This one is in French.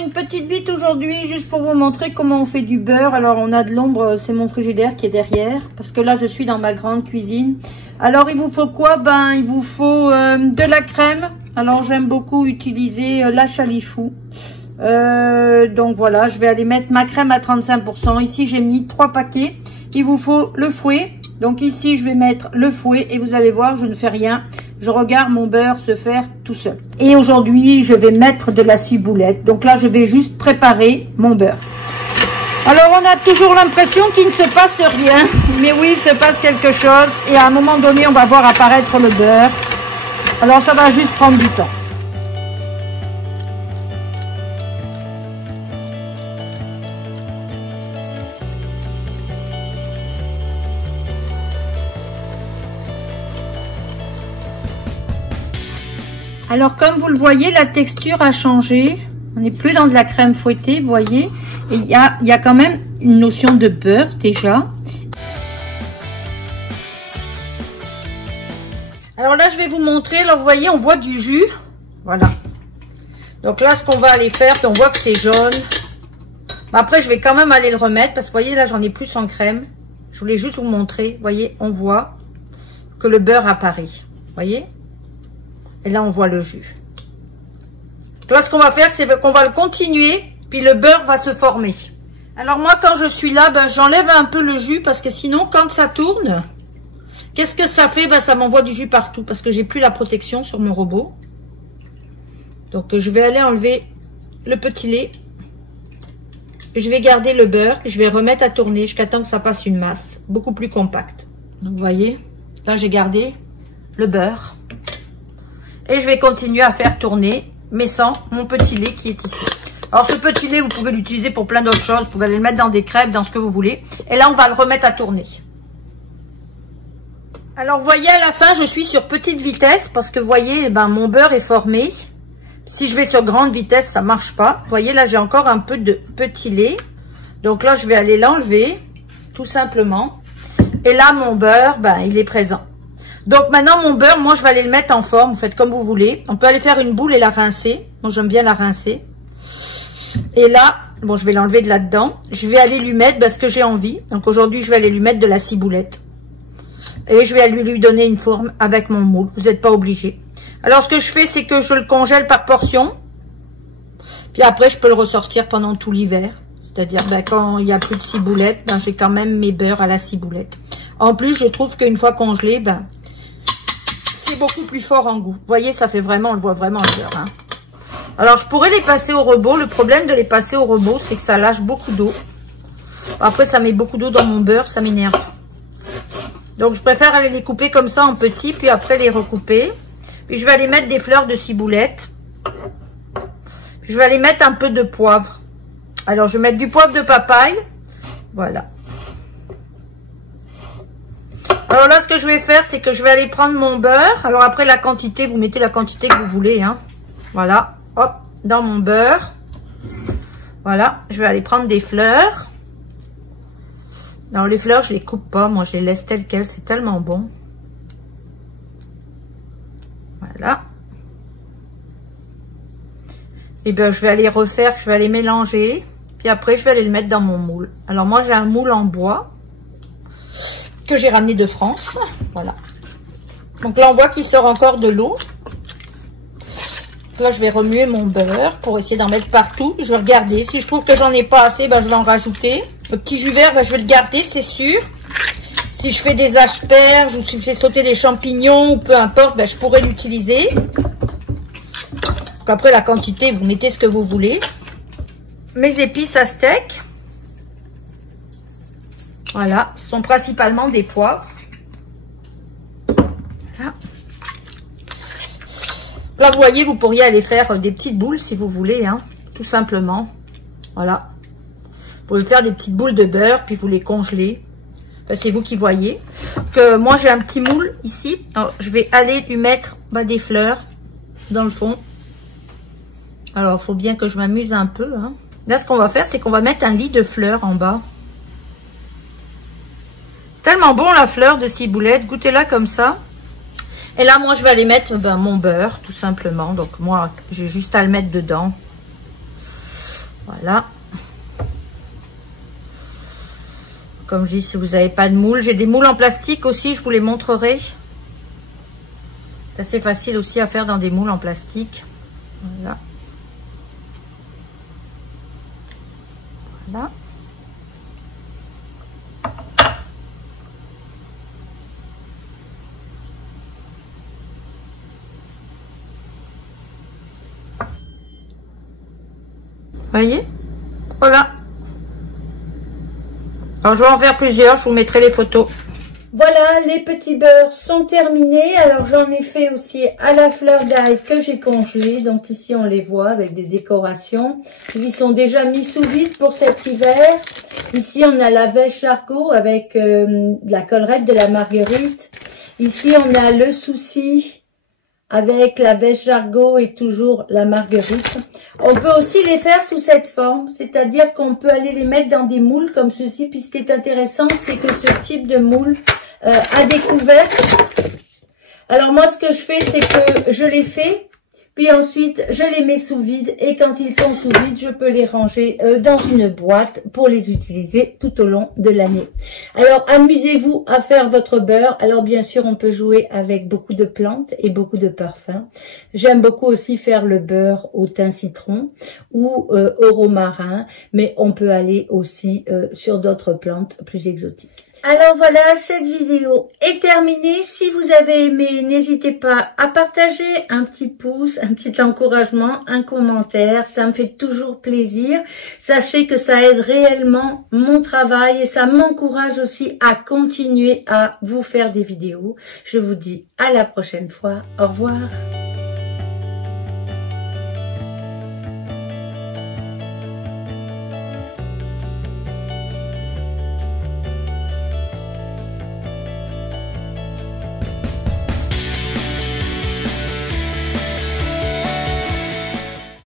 une petite vite aujourd'hui, juste pour vous montrer comment on fait du beurre. Alors, on a de l'ombre, c'est mon frigidaire qui est derrière, parce que là, je suis dans ma grande cuisine. Alors, il vous faut quoi? Ben, il vous faut de la crème. Alors, j'aime beaucoup utiliser la Chalifou. Donc, voilà, je vais aller mettre ma crème à 35%. Ici, j'ai mis 3 paquets. Il vous faut le fouet. Donc, ici, je vais mettre le fouet et vous allez voir, je ne fais rien. Je regarde mon beurre se faire tout seul. Et aujourd'hui, je vais mettre de la ciboulette. Donc là, je vais juste préparer mon beurre. Alors, on a toujours l'impression qu'il ne se passe rien. Mais oui, il se passe quelque chose. Et à un moment donné, on va voir apparaître le beurre. Alors, ça va juste prendre du temps. Alors, comme vous le voyez, la texture a changé. On n'est plus dans de la crème fouettée, vous voyez. Et il y a quand même une notion de beurre, déjà. Alors là, je vais vous montrer. Alors, vous voyez, on voit du jus. Voilà. Donc là, ce qu'on va aller faire, on voit que c'est jaune. Après, je vais quand même aller le remettre. Parce que, vous voyez, là, j'en ai plus en crème. Je voulais juste vous montrer. Vous voyez, on voit que le beurre apparaît. Vous voyez ? Et là, on voit le jus. Là, ce qu'on va faire, c'est qu'on va le continuer, puis le beurre va se former. Alors moi, quand je suis là, ben, j'enlève un peu le jus, parce que sinon, quand ça tourne, qu'est-ce que ça fait? Ben, ça m'envoie du jus partout, parce que j'ai plus la protection sur mon robot. Donc, je vais aller enlever le petit lait. Je vais garder le beurre, et je vais remettre à tourner jusqu'à temps que ça fasse une masse, beaucoup plus compacte. Donc, vous voyez, là, j'ai gardé le beurre. Et je vais continuer à faire tourner, mais sans mon petit lait qui est ici. Alors ce petit lait, vous pouvez l'utiliser pour plein d'autres choses. Vous pouvez le mettre dans des crêpes, dans ce que vous voulez. Et là, on va le remettre à tourner. Alors, vous voyez, à la fin, je suis sur petite vitesse. Parce que, vous voyez, ben, mon beurre est formé. Si je vais sur grande vitesse, ça marche pas. Vous voyez, là, j'ai encore un peu de petit lait. Donc là, je vais aller l'enlever, tout simplement. Et là, mon beurre, ben, il est présent. Donc maintenant mon beurre, moi je vais aller le mettre en forme, vous faites comme vous voulez. On peut aller faire une boule et la rincer. Moi j'aime bien la rincer. Et là, bon je vais l'enlever de là-dedans. Je vais aller lui mettre ce que j'ai envie. Donc aujourd'hui je vais aller lui mettre de la ciboulette. Et je vais lui donner une forme avec mon moule. Vous n'êtes pas obligé. Alors ce que je fais, c'est que je le congèle par portion. Puis après je peux le ressortir pendant tout l'hiver. C'est-à-dire ben, quand il n'y a plus de ciboulette, ben, j'ai quand même mes beurres à la ciboulette. En plus je trouve qu'une fois congelé, ben c'est beaucoup plus fort en goût. Vous voyez, ça fait vraiment, on le voit vraiment le beurre. Hein. Alors, je pourrais les passer au robot. Le problème de les passer au robot, c'est que ça lâche beaucoup d'eau. Après, ça met beaucoup d'eau dans mon beurre, ça m'énerve. Donc, je préfère aller les couper comme ça en petits, puis après les recouper. Puis, je vais aller mettre des fleurs de ciboulette. Puis, je vais aller mettre un peu de poivre. Alors, je vais mettre du poivre de papaye. Voilà. Alors là, ce que je vais faire, c'est que je vais aller prendre mon beurre. Alors après, la quantité, vous mettez la quantité que vous voulez. Hein. Voilà, hop, dans mon beurre. Voilà, je vais aller prendre des fleurs. Alors les fleurs, je les coupe pas. Moi, je les laisse telles quelles. C'est tellement bon. Voilà. Et bien, je vais aller refaire, je vais aller mélanger. Puis après, je vais aller le mettre dans mon moule. Alors moi, j'ai un moule en bois que j'ai ramené de France. Voilà. Donc là, on voit qu'il sort encore de l'eau. Là, je vais remuer mon beurre pour essayer d'en mettre partout. Je vais regarder. Si je trouve que j'en ai pas assez, ben, je vais en rajouter. Le petit jus vert, ben, je vais le garder, c'est sûr. Si je fais des asperges ou si je fais sauter des champignons ou peu importe, ben, je pourrais l'utiliser. Après, la quantité, vous mettez ce que vous voulez. Mes épices à steak. Voilà, ce sont principalement des poivres. Voilà. Là, vous voyez, vous pourriez aller faire des petites boules si vous voulez, hein, tout simplement. Voilà. Vous pouvez faire des petites boules de beurre, puis vous les congeler. Enfin, c'est vous qui voyez. Que moi, j'ai un petit moule ici. Alors, je vais aller lui mettre des fleurs dans le fond. Alors, il faut bien que je m'amuse un peu. Hein. Là, ce qu'on va faire, c'est qu'on va mettre un lit de fleurs en bas. Tellement bon la fleur de ciboulette, goûtez-la comme ça. Et là, moi, je vais aller mettre mon beurre, tout simplement. Donc, moi, j'ai juste à le mettre dedans. Voilà. Comme je dis, si vous n'avez pas de moule, j'ai des moules en plastique aussi, je vous les montrerai. C'est assez facile aussi à faire dans des moules en plastique. Voilà. Voilà. Voyez? Voilà. Alors, je vais en faire plusieurs, je vous mettrai les photos. Voilà, les petits beurres sont terminés. Alors, j'en ai fait aussi à la fleur d'ail que j'ai congelé. Donc, ici, on les voit avec des décorations. Ils sont déjà mis sous vide pour cet hiver. Ici, on a la vêche Jargot avec la collerette de la marguerite. Ici, on a le souci avec la vêche Jargot et toujours la marguerite. On peut aussi les faire sous cette forme, c'est-à-dire qu'on peut aller les mettre dans des moules comme ceci. Puis ce qui est intéressant, c'est que ce type de moule a des couvercles. Alors moi, ce que je fais, c'est que je les fais, puis ensuite, je les mets sous vide. Et quand ils sont sous vide, je peux les ranger dans une boîte pour les utiliser tout au long de l'année. Alors, amusez-vous à faire votre beurre. Alors, bien sûr, on peut jouer avec beaucoup de plantes et beaucoup de parfums. J'aime beaucoup aussi faire le beurre au thym citron ou au romarin. Mais on peut aller aussi sur d'autres plantes plus exotiques. Alors voilà, cette vidéo est terminée. Si vous avez aimé, n'hésitez pas à partager, un petit pouce, un petit encouragement, un commentaire. Ça me fait toujours plaisir. Sachez que ça aide réellement mon travail et ça m'encourage aussi à continuer à vous faire des vidéos. Je vous dis à la prochaine fois. Au revoir.